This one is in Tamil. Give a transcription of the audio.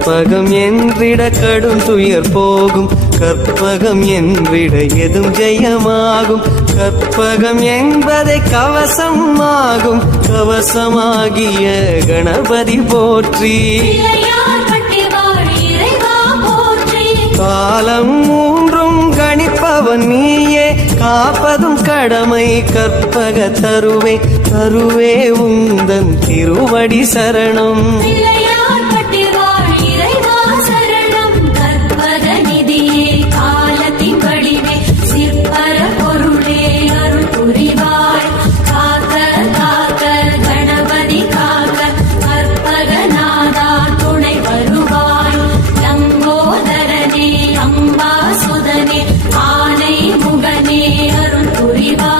கற்பகம் என்றிட கடும் துயர் போகும், கற்பகம் என்றிட எதும் ஜெயமாகும். கற்பகம் என்பதை கவசம் ஆகும், கவசமாகிய கணபதி போற்றி. காலம் மூன்றும் கணிப்பவன் நீயே, காப்பதும் கடமை கற்பக தருவே. தருவே உந்தன் திருவடி சரணம்.